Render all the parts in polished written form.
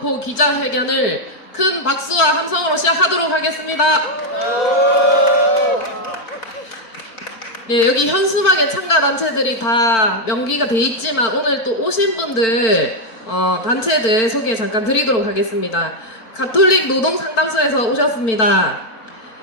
기자회견을 큰 박수와 함성으로 시작하도록 하겠습니다. 네, 여기 현수막에 참가 단체들이 다 명기가 돼 있지만 오늘 또 오신 분들 단체들 소개 잠깐 드리도록 하겠습니다. 가톨릭 노동상담소에서 오셨습니다.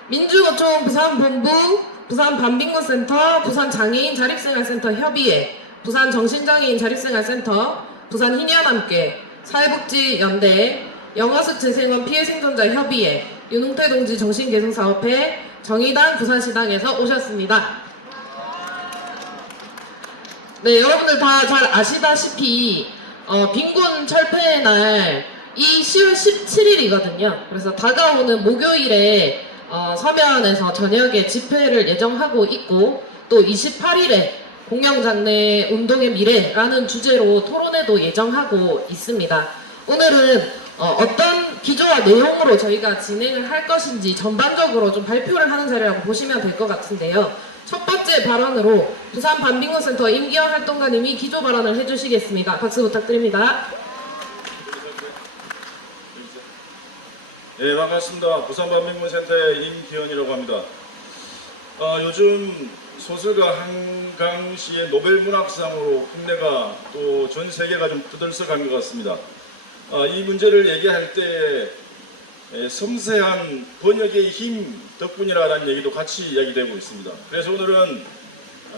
민주노총 부산본부, 부산반빙군센터, 부산장애인 자립생활센터 협의회, 부산정신장애인 자립생활센터, 부산희년함께, 사회복지연대, 영아수 재생원 피해생존자 협의회, 윤웅태 동지 정신개선사업회, 정의당 부산시당에서 오셨습니다. 네, 여러분들 다 잘 아시다시피 빈곤 철폐의 날 이 10월 17일이거든요. 그래서 다가오는 목요일에 서면에서 저녁에 집회를 예정하고 있고 또 28일에 공영장내 운동의 미래라는 주제로 토론회도 예정하고 있습니다. 오늘은 어떤 기조와 내용으로 저희가 진행을 할 것인지 전반적으로 좀 발표를 하는 자리라고 보시면 될 것 같은데요. 첫 번째 발언으로 부산반빙군센터 임기영 활동가님이 기조 발언을 해주시겠습니다. 박수 부탁드립니다. 네, 반갑습니다. 부산반빙군센터의 임기현이라고 합니다. 요즘 소설가 한강시의 노벨문학상으로 국내가 또 전 세계가 좀 떠들썩한 것 같습니다. 이 문제를 얘기할 때 섬세한 번역의 힘 덕분이라는 얘기도 같이 이야기되고 있습니다. 그래서 오늘은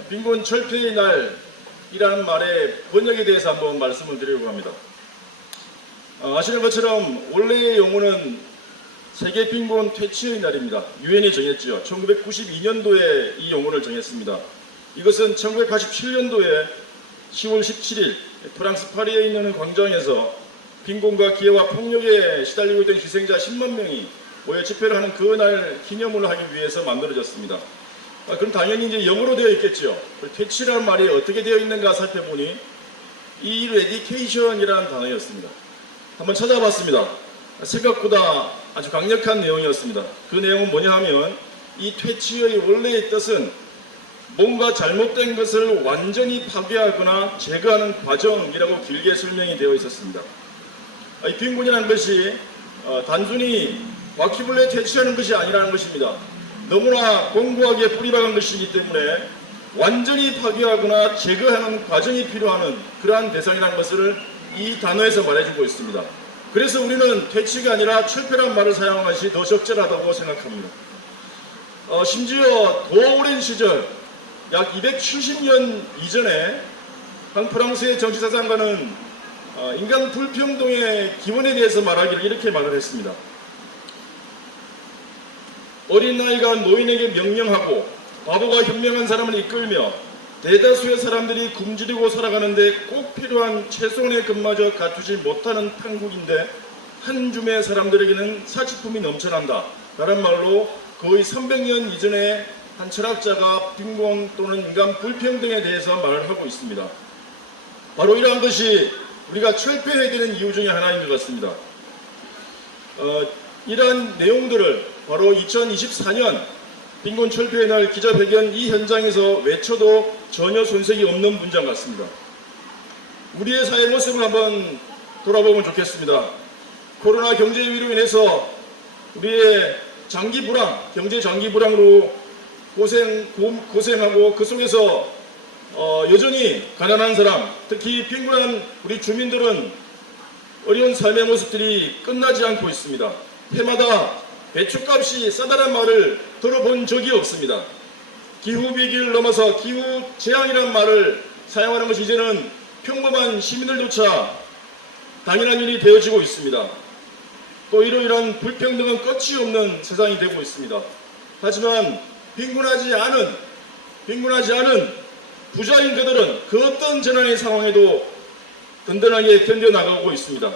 빈곤 철폐의 날이라는 말의 번역에 대해서 한번 말씀을 드리려고 합니다. 아시는 것처럼 원래의 용어는 세계 빈곤 퇴치의 날입니다. 유엔이 정했죠. 1992년도에 이 용어를 정했습니다. 이것은 1987년도에 10월 17일 프랑스 파리에 있는 광장에서 빈곤과 기회와 폭력에 시달리고 있던 희생자 10만 명이 모여 집회를 하는 그날 기념을 하기 위해서 만들어졌습니다. 그럼 당연히 이제 영어로 되어 있겠죠. 퇴치라는 말이 어떻게 되어 있는가 살펴보니 eradication이라는 단어였습니다. 한번 찾아봤습니다. 생각보다 아주 강력한 내용이었습니다. 그 내용은 뭐냐 하면 이 퇴치의 원래의 뜻은 뭔가 잘못된 것을 완전히 파괴하거나 제거하는 과정이라고 길게 설명이 되어 있었습니다. 이 빈곤이라는 것이 단순히 바퀴벌레 퇴치하는 것이 아니라는 것입니다. 너무나 공고하게 뿌리박은 것이기 때문에 완전히 파괴하거나 제거하는 과정이 필요한 그러한 대상이라는 것을 이 단어에서 말해주고 있습니다. 그래서 우리는 퇴치가 아니라 철폐란 말을 사용한 것이 더 적절하다고 생각합니다. 심지어 더 오랜 시절 약 270년 이전에 한 프랑스의 정치사상가는 인간 불평등의 기원에 대해서 말하기를 이렇게 말을 했습니다. 어린 나이가 노인에게 명령하고 바보가 현명한 사람을 이끌며 대다수의 사람들이 굶주리고 살아가는데 꼭 필요한 최소한의 것마저 갖추지 못하는 판국인데 한 줌의 사람들에게는 사치품이 넘쳐난다 라는 말로 거의 300년 이전에 한 철학자가 빈곤 또는 인간 불평등에 대해서 말을 하고 있습니다. 바로 이러한 것이 우리가 철폐해야 되는 이유 중에 하나인 것 같습니다. 이러한 내용들을 바로 2024년 빈곤 철폐의 날 기자회견 이 현장에서 외쳐도 전혀 손색이 없는 문장 같습니다. 우리의 사회 모습을 한번 돌아보면 좋겠습니다. 코로나 경제 위기로 인해서 우리의 장기 불황, 경제 장기 불황으로 고생하고 그 속에서 여전히 가난한 사람, 특히 빈곤한 우리 주민들은 어려운 삶의 모습들이 끝나지 않고 있습니다. 해마다 배추값이 싸다란 말을 들어본 적이 없습니다. 기후위기를 넘어서 기후재앙이라는 말을 사용하는 것이 이제는 평범한 시민들조차 당연한 일이 되어지고 있습니다. 또 이러이러한 불평등은 끝이 없는 세상이 되고 있습니다. 하지만 빈곤하지 않은 부자인 그들은 그 어떤 재난의 상황에도 든든하게 견뎌나가고 있습니다.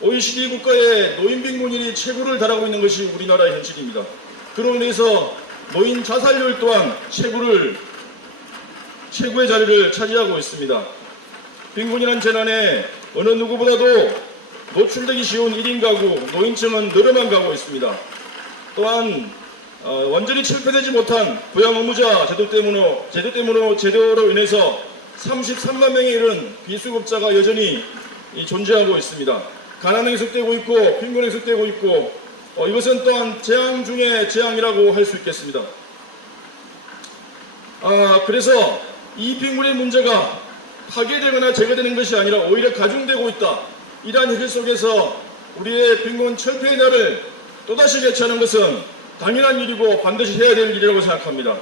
OECD 국가의 노인 빈곤율이 최고를 달하고 있는 것이 우리나라의 현실입니다. 그로 인해서 노인 자살률 또한 최고의 자리를 차지하고 있습니다. 빈곤이라는 재난에 어느 누구보다도 노출되기 쉬운 1인 가구, 노인층은 늘어만 가고 있습니다. 또한 완전히 철폐되지 못한 부양 의무자 제도로 인해서 33만 명에 이른 비수급자가 여전히 존재하고 있습니다. 가난이 계속되고 있고 빈곤이 계속되고 있고 이것은 또한 재앙 중의 재앙이라고 할 수 있겠습니다. 그래서 이 빈곤의 문제가 파괴되거나 제거되는 것이 아니라 오히려 가중되고 있다. 이러한 현실 속에서 우리의 빈곤 철폐의 날을 또다시 개최하는 것은 당연한 일이고 반드시 해야 될 일이라고 생각합니다.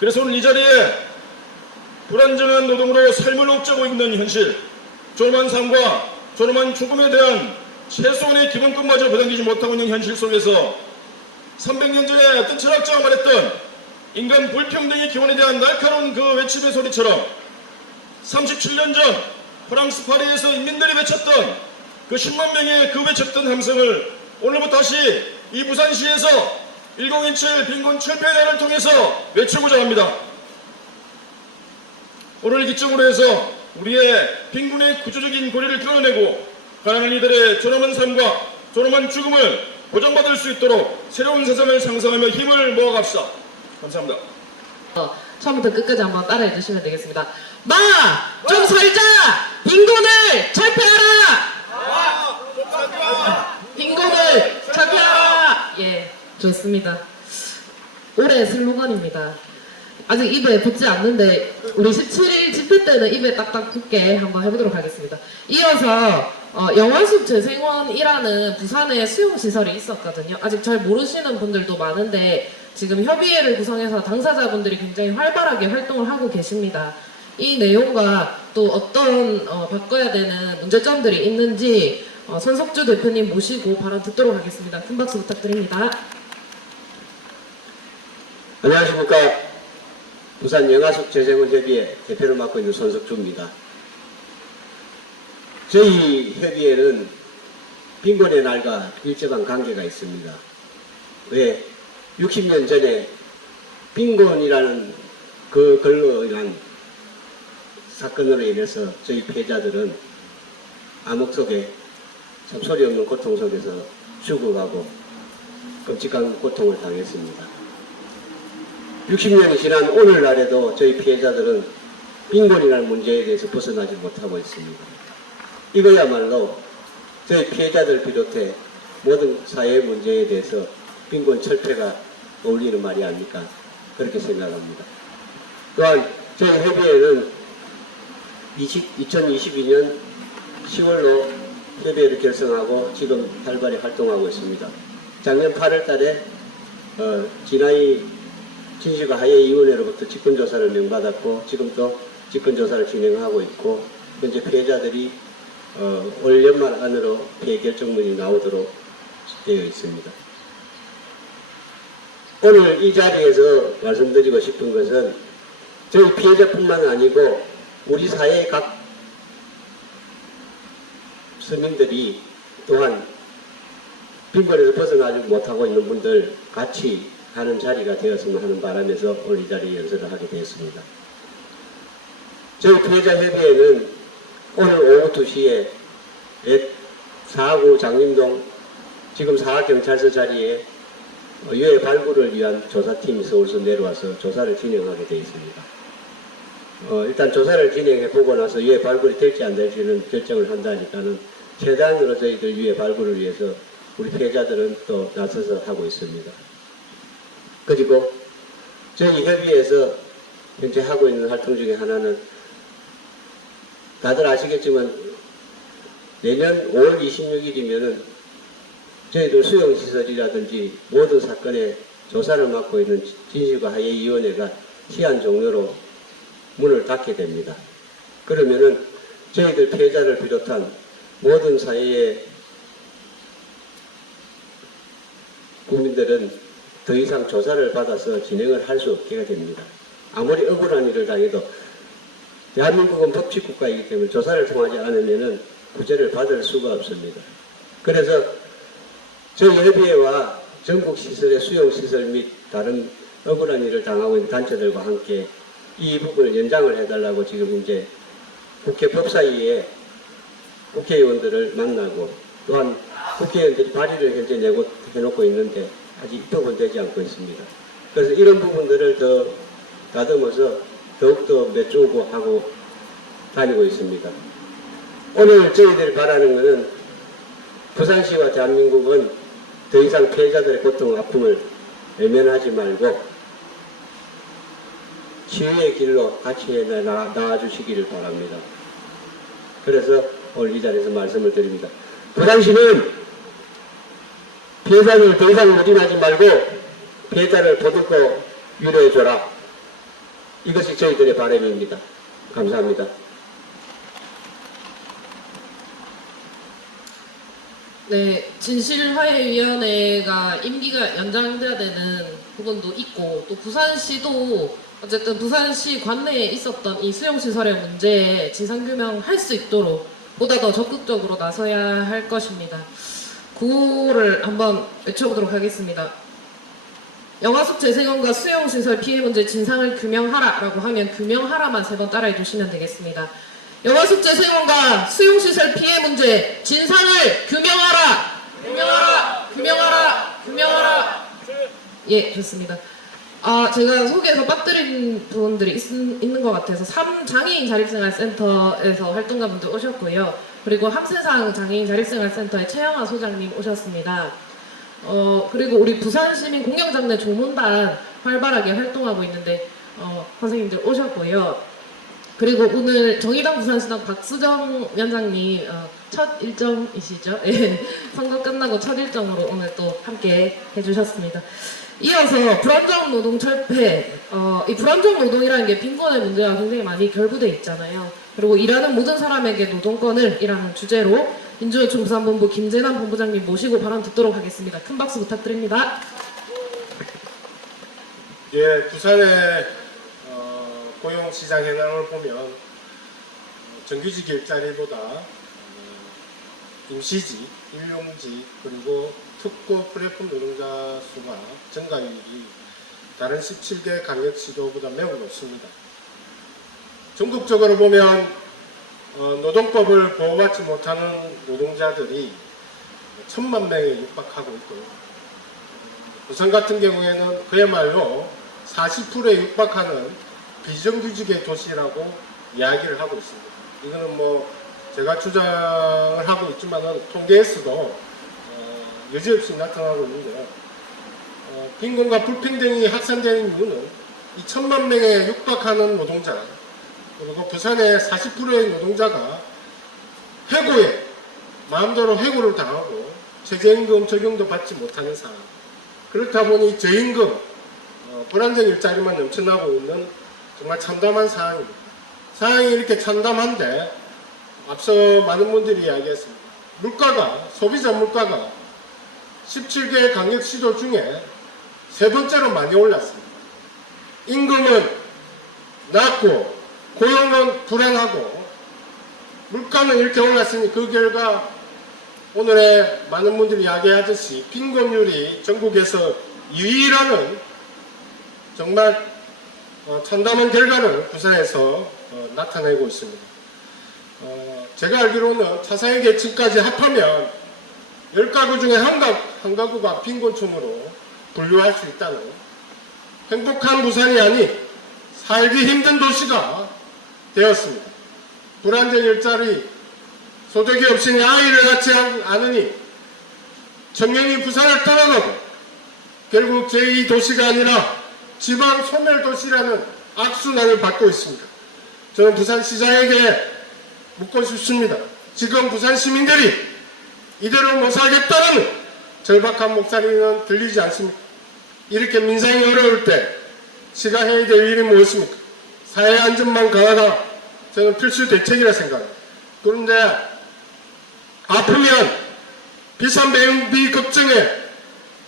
그래서 오늘 이 자리에 불안정한 노동으로 삶을 옥죄고 있는 현실, 존엄한 삶과 존엄한 죽음에 대한 최소한의 기본급마저 보장되지 못하고 있는 현실 속에서 300년 전에 어떤 철학자가 말했던 인간 불평등의 기원에 대한 날카로운 그 외침의 소리처럼 37년 전 프랑스 파리에서 인민들이 외쳤던 그 10만 명의 그 외쳤던 함성을 오늘부터 다시 이 부산시에서 1027 빈곤 철폐 날을 통해서 외치고자 합니다. 오늘 기점으로 해서 우리의 빈곤의 구조적인 고리를 드러내고 가난한 이들의 존엄한 삶과 존엄한 죽음을 보장받을 수 있도록 새로운 세상을 상상하며 힘을 모아갑시다. 감사합니다. 처음부터 끝까지 한번 따라해 주시면 되겠습니다. 마! 좀 살자! 빈곤을 철폐하라! 빈곤을 철폐하라! 예, 좋습니다. 올해 슬로건입니다. 아직 입에 붙지 않는데 우리 17일 집회 때는 입에 딱딱 붙게 한번 해보도록 하겠습니다. 이어서 영화숲 재생원이라는 부산에 수용시설이 있었거든요. 아직 잘 모르시는 분들도 많은데 지금 협의회를 구성해서 당사자분들이 굉장히 활발하게 활동을 하고 계십니다. 이 내용과 또 어떤 바꿔야 되는 문제점들이 있는지 손석주 대표님 모시고 발언 듣도록 하겠습니다. 큰 박수 부탁드립니다. 안녕하십니까. 부산 영화숲 재생원 협의회 대표를 맡고 있는 손석주입니다. 저희 협의회는 빈곤의 날과 밀접한 관계가 있습니다. 왜? 60년 전에 빈곤이라는 그 걸로 인한 사건으로 인해서 저희 피해자들은 암흑 속에 참 소리 없는 고통 속에서 죽어가고 끔찍한 고통을 당했습니다. 60년이 지난 오늘날에도 저희 피해자들은 빈곤이라는 문제에 대해서 벗어나지 못하고 있습니다. 이거야말로 저희 피해자들 비롯해 모든 사회의 문제에 대해서 빈곤 철폐가 어울리는 말이 아닙니까? 그렇게 생각합니다. 또한 저희 협의회는 2022년 10월로 협의회를 결성하고 지금 활발히 활동하고 있습니다. 작년 8월 달에 진화이 진실과 하해위원회로부터 직권조사를 명받았고 지금도 직권조사를 진행하고 있고 현재 피해자들이 올 연말 안으로 피해 결정문이 나오도록 되어 있습니다. 오늘 이 자리에서 말씀드리고 싶은 것은 저희 피해자뿐만 아니고 우리 사회의 각 서민들이 또한 빈곤에서 벗어나지 못하고 있는 분들 같이 하는 자리가 되었으면 하는 바람에서 오늘 이 자리에 연설을 하게 되었습니다. 저희 피해자협의회는 오늘 오후 2시에 4구 장림동 지금 사학경찰서 자리에 유해 발굴을 위한 조사팀이 서울서 내려와서 조사를 진행하게 되어 있습니다. 일단 조사를 진행해 보고 나서 유해 발굴이 될지 안 될지는 결정을 한다니까는 최대한으로 저희들 유해 발굴을 위해서 우리 피해자들은 또 나서서 하고 있습니다. 그리고 저희 협의회에서 현재 하고 있는 활동 중에 하나는 다들 아시겠지만 내년 5월 26일이면은 저희들 수용시설이라든지 모든 사건의 조사를 맡고 있는 진실과 하해위원회가 시한 종료로 문을 닫게 됩니다. 그러면은 저희들 피해자를 비롯한 모든 사회의 국민들은 더 이상 조사를 받아서 진행을 할 수 없게 됩니다. 아무리 억울한 일을 당해도 대한민국은 법치국가이기 때문에 조사를 통하지 않으면 구제를 받을 수가 없습니다. 그래서 저희 협의회와 전국시설의 수용시설 및 다른 억울한 일을 당하고 있는 단체들과 함께 이 부분을 연장을 해달라고 지금 이제 국회 법사위에 국회의원들을 만나고 또한 국회의원들이 발의를 현재 해놓고 있는데 아직 입법은 되지 않고 있습니다. 그래서 이런 부분들을 더 다듬어서 더욱더 메추고 하고 다니고 있습니다. 오늘 저희들이 바라는 것은 부산시와 대한민국은 더 이상 피해자들의 고통, 아픔을 외면하지 말고 치유의 길로 같이 나아주시기를 바랍니다. 그래서 오늘 이 자리에서 말씀을 드립니다. 부산시는 피해자를 더 이상 무딘하지 말고 피해자를 보듬고 위로해줘라. 이것이 저희들의 바람입니다. 감사합니다. 네, 진실화해위원회가 임기가 연장돼야 되는 부분도 있고, 또 부산시도 어쨌든 부산시 관내에 있었던 이 수용시설의 문제에 진상규명할 수 있도록 보다 더 적극적으로 나서야 할 것입니다. 구호를 한번 외쳐보도록 하겠습니다. 영화숲 재생원과 수용시설 피해 문제 진상을 규명하라 라고 하면 규명하라만 3번 따라해 주시면 되겠습니다. 영화숲 재생원과 수용시설 피해 문제 진상을 규명하라! 규명하라! 규명하라! 규명하라! 예, 좋습니다. 제가 소개해서 빠뜨린 부분들이 있는 것 같아서 3장애인 자립생활센터에서 활동가분들 오셨고요. 그리고 함세상 장애인 자립생활센터의 최영아 소장님 오셨습니다. 그리고 우리 부산시민 공영장내 조문단 활발하게 활동하고 있는데 선생님들 오셨고요. 그리고 오늘 정의당 부산시당 박수정 위원장님 첫 일정이시죠? 예, 선거 끝나고 첫 일정으로 오늘 또 함께 해주셨습니다. 이어서 불안정 노동 철폐, 이 불안정 노동이라는 게 빈곤의 문제와 굉장히 많이 결부돼 있잖아요. 그리고 일하는 모든 사람에게 노동권을 이라는 주제로 민주노총 부산본부 김재남 본부장님 모시고 발언 듣도록 하겠습니다. 큰 박수 부탁드립니다. 예, 부산의 고용시장 현황을 보면 정규직 일자리보다 임시직, 일용직 그리고 특고 플랫폼 노동자 수가 증가율이 다른 17개 강력시도보다 매우 높습니다. 전국적으로 보면 노동법을 보호받지 못하는 노동자들이 1,000만 명에 육박하고 있고요. 부산 같은 경우에는 그야말로 40%에 육박하는 비정규직의 도시라고 이야기를 하고 있습니다. 이거는 뭐 제가 주장을 하고 있지만은 통계에서도 여지없이 나타나고 있는데요. 빈곤과 불평등이 확산되는 이유는 이 1,000만 명에 육박하는 노동자 그리고 부산의 40%의 노동자가 해고에 마음대로 해고를 당하고 최저임금 적용도 받지 못하는 상황. 그렇다 보니 저임금, 불안정 일자리만 넘쳐나고 있는 정말 참담한 상황입니다. 상황이 이렇게 참담한데 앞서 많은 분들이 이야기했습니다. 물가가, 소비자 물가가 17개 강력시도 중에 3번째로 많이 올랐습니다. 임금은 낮고 고용은 불안하고 물가는 이렇게 올랐으니 그 결과 오늘의 많은 분들이 이야기하듯이 빈곤율이 전국에서 유일하는 정말 참담한 결과를 부산에서 나타내고 있습니다. 제가 알기로는 차상위 계층까지 합하면 10가구 중에 한 가구가 빈곤층으로 분류할 수 있다는 행복한 부산이 아닌 살기 힘든 도시가 되었습니다. 불안정 일자리, 소득이 없으니 아이를 낳지 않으니 청년이 부산을 떠나가고 결국 제2도시가 아니라 지방 소멸도시라는 악순환을 받고 있습니다. 저는 부산시장에게 묻고 싶습니다. 지금 부산 시민들이 이대로 못 살겠다는 절박한 목소리는 들리지 않습니까? 이렇게 민생이 어려울 때 시가 해야 될 일이 무엇입니까? 사회 안전망 강화가 저는 필수 대책이라 생각합니다. 그런데 아프면 비싼 배송비 걱정에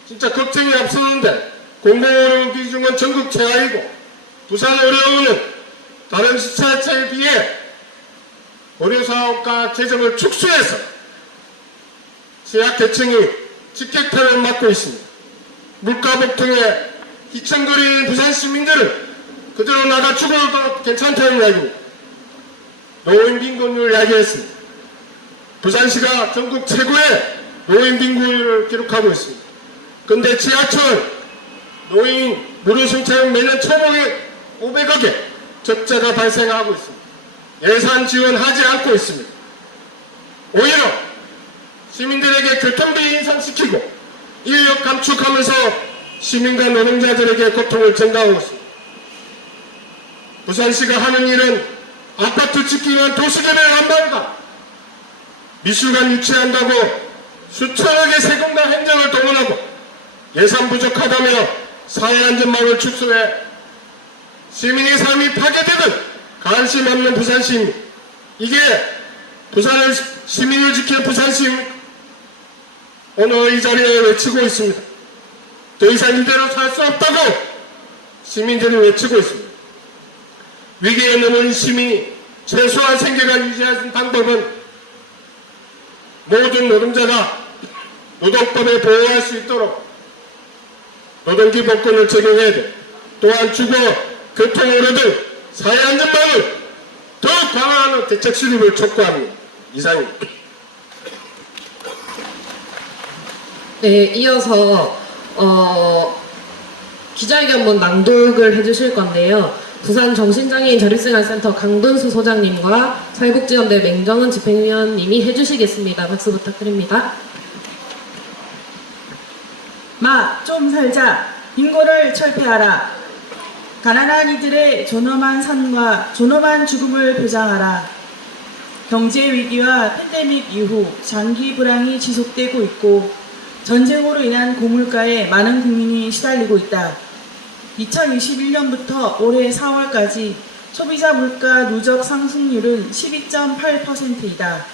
진짜 걱정이 앞서는데 공공의료 비중은 전국 최하이고 부산 의료원은 다른 지자체에 비해 의료사업과 재정을 축소해서 취약계층이 직격탄을 맞고 있습니다. 물가복통에 휘청거리는 부산 시민들은 그대로 나가 죽어도 괜찮다는 이야기입니다. 노인 빈곤율 이야기했습니다. 부산시가 전국 최고의 노인 빈곤율을 기록하고 있습니다. 그런데 지하철 노인 무료 승차율 매년 1,500억의 적자가 발생하고 있습니다. 예산 지원하지 않고 있습니다. 시민들에게 교통비 인상시키고 인력 감축하면서 시민과 노동자들에게 고통을 증가하고 있습니다. 부산시가 하는 일은 아파트 짓기만 도시계획 안반다, 미술관 유치한다고 수천억의 세금과 행정을 동원하고 예산 부족하다며 사회안전망을 축소해 시민의 삶이 파괴되든 관심 없는 부산시민, 이게 부산을 시민을 지킬 부산시민 오늘 이 자리에 외치고 있습니다. 더 이상 이대로 살 수 없다고 시민들이 외치고 있습니다. 위기에 넘은 시민이 최소한 생계를 유지하는 방법은 모든 노동자가 노동법에 보호할 수 있도록 노동기본권을 적용해야 돼. 또한 주거, 교통으로 등 사회안전망을 더욱 강화하는 대책 수립을 촉구합니다. 이상입니다. 네, 이어서 기자회견문 낭독을 해주실 건데요. 부산 정신장애인 자립생활센터 강돈수 소장님과 사회복지연대 맹정은 집행위원님이 해주시겠습니다. 박수 부탁드립니다. 좀 살자. 빈곤을 철폐하라. 가난한 이들의 존엄한 삶과 존엄한 죽음을 보장하라. 경제 위기와 팬데믹 이후 장기 불황이 지속되고 있고 전쟁으로 인한 고물가에 많은 국민이 시달리고 있다. 2021년부터 올해 4월까지 소비자 물가 누적 상승률은 12.8%이다.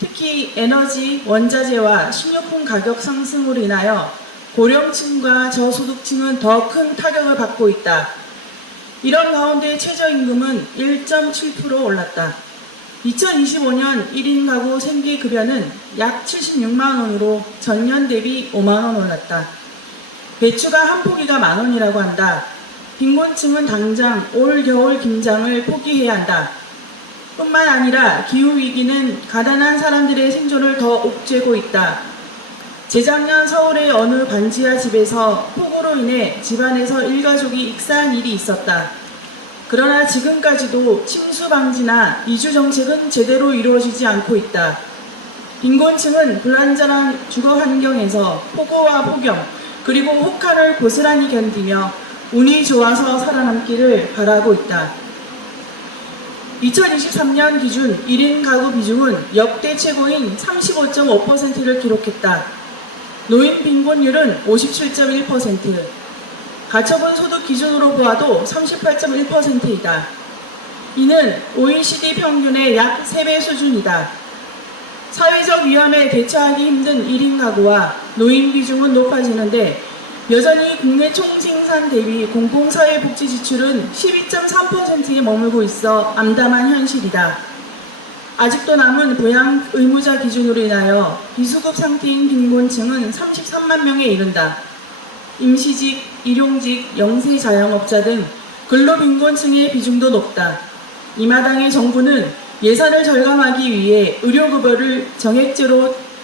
특히 에너지, 원자재와 식료품 가격 상승으로 인하여 고령층과 저소득층은 더 큰 타격을 받고 있다. 이런 가운데 최저임금은 1.7% 올랐다. 2025년 1인 가구 생계급여는 약 76만원으로 전년 대비 5만원 올랐다. 배추가 한 포기가 만원이라고 한다. 빈곤층은 당장 올 겨울 김장을 포기해야 한다. 뿐만 아니라 기후위기는 가난한 사람들의 생존을 더 옥죄고 있다. 재작년 서울의 어느 반지하 집에서 폭우로 인해 집안에서 일가족이 익사한 일이 있었다. 그러나 지금까지도 침수 방지나 이주 정책은 제대로 이루어지지 않고 있다. 빈곤층은 불안전한 주거 환경에서 폭우와 폭염 그리고 혹한을 고스란히 견디며 운이 좋아서 살아남기를 바라고 있다. 2023년 기준 1인 가구 비중은 역대 최고인 35.5%를 기록했다. 노인 빈곤율은 57.1%, 가처분 소득 기준으로 보아도 38.1%이다. 이는 OECD 평균의 약 3배 수준이다. 사회적 위험에 대처하기 힘든 1인 가구와 노인 비중은 높아지는데 여전히 국내 총생산 대비 공공사회복지 지출은 12.3%에 머물고 있어 암담한 현실이다. 아직도 남은 부양 의무자 기준으로 인하여 비수급 상태인 빈곤층은 33만 명에 이른다. 임시직, 일용직, 영세 자영업자 등 근로빈곤층의 비중도 높다. 이 마당의 정부는 예산을 절감하기 위해 의료급여를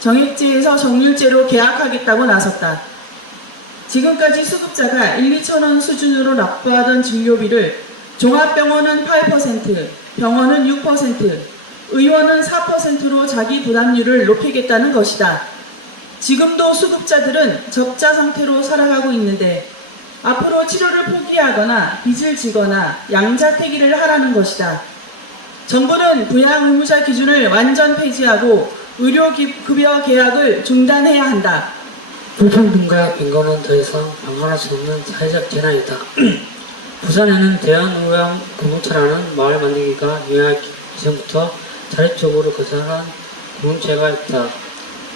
정액제에서 정률제로 계약하겠다고 나섰다. 지금까지 수급자가 1, 2천원 수준으로 납부하던 진료비를 종합병원은 8%, 병원은 6%, 의원은 4%로 자기 부담률을 높이겠다는 것이다. 지금도 수급자들은 적자 상태로 살아가고 있는데 앞으로 치료를 포기하거나 빚을 지거나 양자택일을 하라는 것이다. 정부는 부양 의무자 기준을 완전 폐지하고 의료급여 계약을 중단해야 한다. 불평등과 빈곤은 더 이상 방관할 수 없는 사회적 재난이다. 부산에는 대한우양 공동체라는 마을 만들기가 유행하기 이전부터 자립적으로 거듭난 공동체가 있다.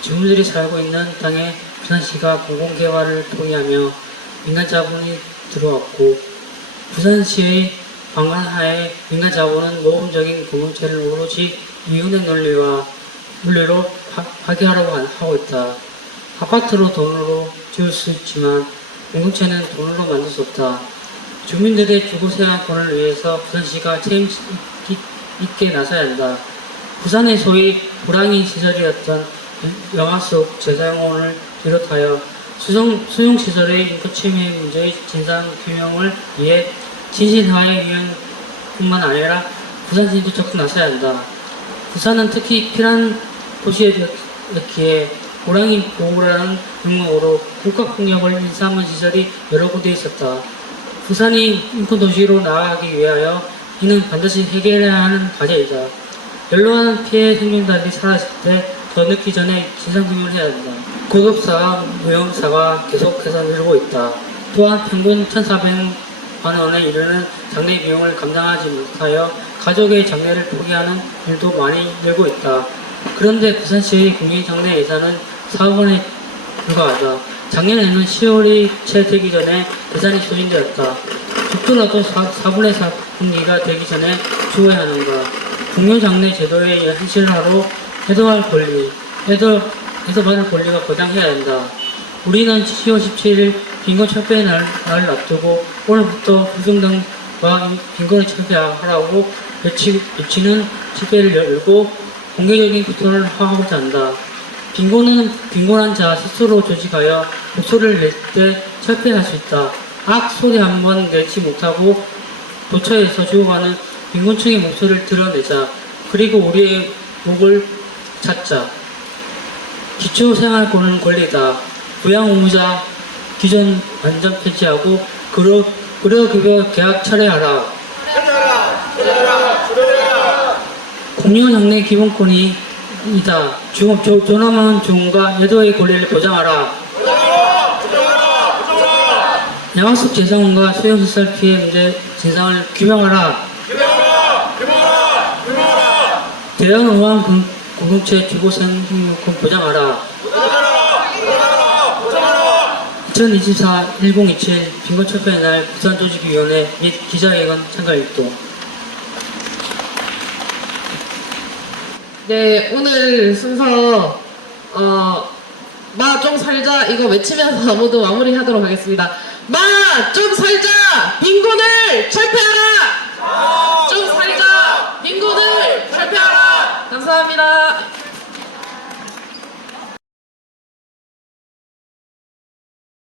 주민들이 살고 있는 땅에 부산시가 공공개발을 동의하며 민간자본이 들어왔고 부산시의 방관하에 민간자본은 모범적인 공동체를 오로지 이윤의 논리로 파괴하려고 하고 있다. 아파트로 돈으로 지을 수 있지만 공동체는 돈으로 만들 수 없다. 주민들의 주거생활권을 위해서 부산시가 책임 있게 나서야 한다. 부산의 소위 호랑이 시절이었던 영화 속 재사용원을 비롯하여 수용시설의 인권침해 문제의 진상규명을 위해 진실화의 유형뿐만 아니라 부산시도 적극 나서야 한다. 부산은 특히 필요한 도시에 기에 호랑이 보호라는 명목으로 국가폭력을 인사하는 시절이 여러 군데 있었다. 부산이 인권도시로 나아가기 위하여 이는 반드시 해결해야 하는 과제이다. 연로한 피해 생명들이 사라질 때 더 늦기 전에 진상규명을 해야 한다. 고급사와 무형사가 계속해서 늘고 있다. 또한 평균 1,400만 원에 이르는 장례 비용을 감당하지 못하여 가족의 장례를 포기하는 일도 많이 늘고 있다. 그런데 부산시의 국민 장례 예산은 4억 원에 불과하다. 작년에는 10월이 채 되기 전에 예산이 소진되었다. 죽더라도 4분의 4분기가 되기 전에 죽어야 하는가. 국민 장례 제도의 현실화로 애도할 권리, 애도받을 권리가 보장해야 한다. 우리는 10월 17일 빈곤 철폐의 날을 앞두고 오늘부터 불평등과 빈곤을 철폐하라고 외치는 집회를 열고 공개적인 구토를 하고자 한다. 빈곤한 자 스스로 조직하여 목소리를 낼 때 철폐할 수 있다. 악 소리 한 번 내지 못하고 도처에서 죽어가는 빈곤층의 목소리를 드러내자. 그리고 우리의 목을 찾자. 기초생활권은 권리다. 부양의무자 기존 완전 폐지하고 의료급여 계약 철회하라. 공무원 장례 기본권이다. 존엄한 주문과 애도의 권리를 보장하라. 양학습 재산과 수용시설 피해 문제 진상을 규명하라. 대형 의원 공동체 주거생활권 보장하라. 2024 1027 빈곤철폐의 날 부산조직위원회 및 기자회견 참가일동. 네, 오늘 순서 마 좀 살자 이거 외치면서 모두 마무리하도록 하겠습니다. 마 좀 살자 빈곤을 철폐하라.